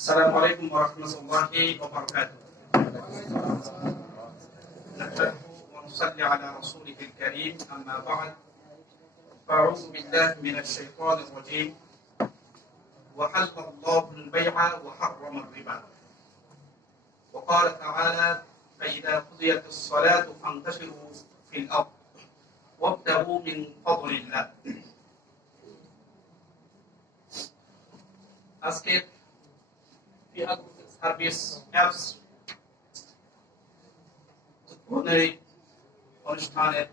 السلام عليكم ورحمة الله وبركاته. نحمده ونصلي على رسوله الكريم، أما بعد، فأعوذ بالله من الشيطان الرجيم. وحل الله البيع وحرم الربا، وقال تعالى: فإذا قضيت الصلاة فانتشروا في الأرض وابتغوا من فضل الله. আজকে service apps অনুষ্ঠানের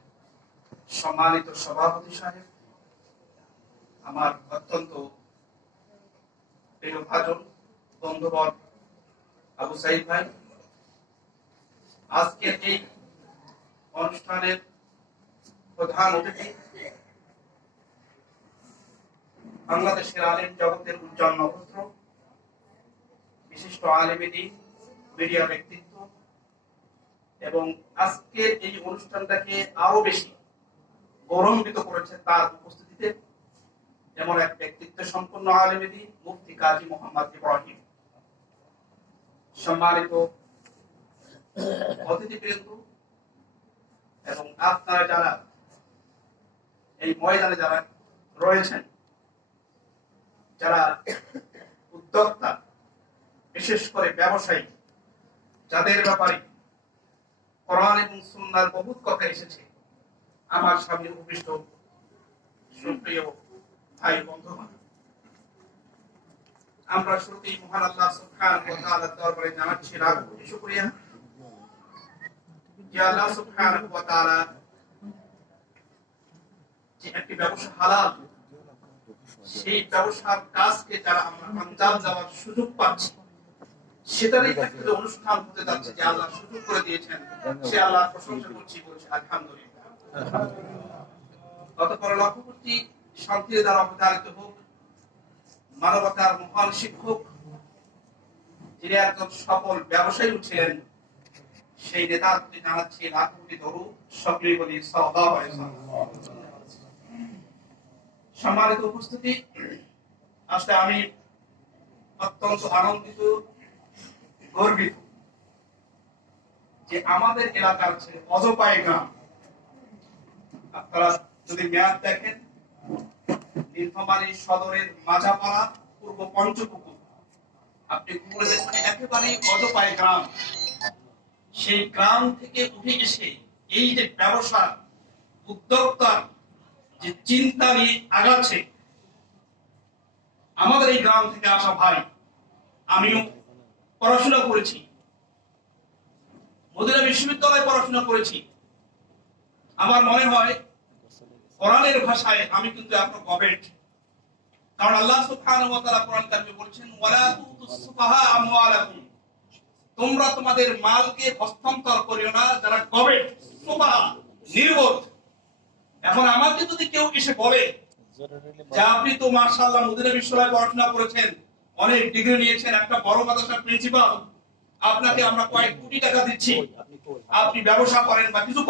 সম্মানিত সভাপতি সাহেব, আমার অত্যন্ত প্রিয় ভাজন বন্ধুবর আবু সাইদ ভাই, আজকের এই অনুষ্ঠানের প্রধান অতিথি বাংলাদেশের আলেম জগতের উজ্জ্বল নক্ষত্র, বিশিষ্ট আলেমে দ্বীন, মিডিয়া ব্যক্তিত্ব, এবং আজকের এই অনুষ্ঠানটাকে আরো বেশি গৌরবান্বিত করেছে তার উপস্থিতিতে এমন এক ব্যক্তিত্ব সম্পন্ন আলেমে দ্বীন মুফতি কাজী মোহাম্মদ ইব্রাহিম। সম্মানিত অতিথিবৃন্দ এবং আপনারা যারা এই ময়দানে যারা রয়েছেন, যারা উদ্যোক্তা, বিশেষ করে ব্যবসায়ী, যাদের ব্যাপারে কোরআন এবং সুন্নাহর বহুত কথা এসেছে, আমার সামনে উপবিষ্ট সুপ্রিয় ভাই বন্ধুগণ, আমরা শুরুতেই মহান আল্লাহ সুবহানাহু ওয়া তাআলার দরবারে জানাচ্ছি লাখ কোটি শুকরিয়া যে আল্লাহ সুবহানাহু ওয়া তাআলা যে একটি ব্যবসা হালাল, সেই ব্যবসার কাজকে যারা আমরা আঞ্জাম দেওয়ার সুযোগ পাচ্ছি, সেটারই একটা অনুষ্ঠান হতে যাচ্ছে যে আল্লাহ সুযোগ করে দিয়েছেন, সে আল্লাহর প্রশংসা করছি, বলছি আলহামদুলিল্লাহ। অতঃপর লক্ষ্য করছি শান্তির দ্বারা অবতারিত হোক মানবতার মহান শিক্ষক, যিনি একজন সফল ব্যবসায়ী ছিলেন, সেই নেতার প্রতি জানাচ্ছি লাখ কোটি দরুদ, সকলেই বলি সাল্লাল্লাহু আলাইহি ওয়াসাল্লাম। সম্মানিত উপস্থিতি, আসলে আমি অত্যন্ত আনন্দিত, গর্বিত যে আমাদের এলাকার ছেলে অজপাই গ্রাম, আপনারা যদি ম্যাপ দেখেন, নীলফামারী সদরের মাঝাপাড়া, পূর্ব পঞ্চপুকুর, আপনি গুগলে দেখবেন একেবারেই অজপাই গ্রাম। সেই গ্রাম থেকে উঠে এসে এই যে ব্যবসা উদ্যোক্তা যে চিন্তা নিয়ে আগাচ্ছে, আমাদের এই গ্রাম থেকে আসা ভাই, আমিও পড়াশোনা করেছি, মদিনা বিশ্ববিদ্যালয়ে পড়াশোনা করেছি। আমার মনে হয় কোরআনের ভাষায় আমি কিন্তু এখন গবেট, কারণ আল্লাহ সুবহানাহু ওয়া তাআলা কোরআন কারিমে বলেছেন, ওয়ালা তুতুস সুফাহা আমওয়ালাকুম, তোমরা তোমাদের মালকে হস্তান্তর করিও না যারা গবেট, সুফাহা, নির্বোধ। এখন আমাকে যদি কেউ এসে বলে যে আপনি তো মাশাআল্লাহ মদিনা বিশ্ববিদ্যালয়ে পড়াশোনা করেছেন, অনেক ডিগ্রি নিয়েছেন, একটা বড় মাদ্রাসার প্রিন্সিপাল, আপনাকে আমরা কয়েক কোটি টাকা দিচ্ছি, আপনি ব্যবসা করেন বা কিছু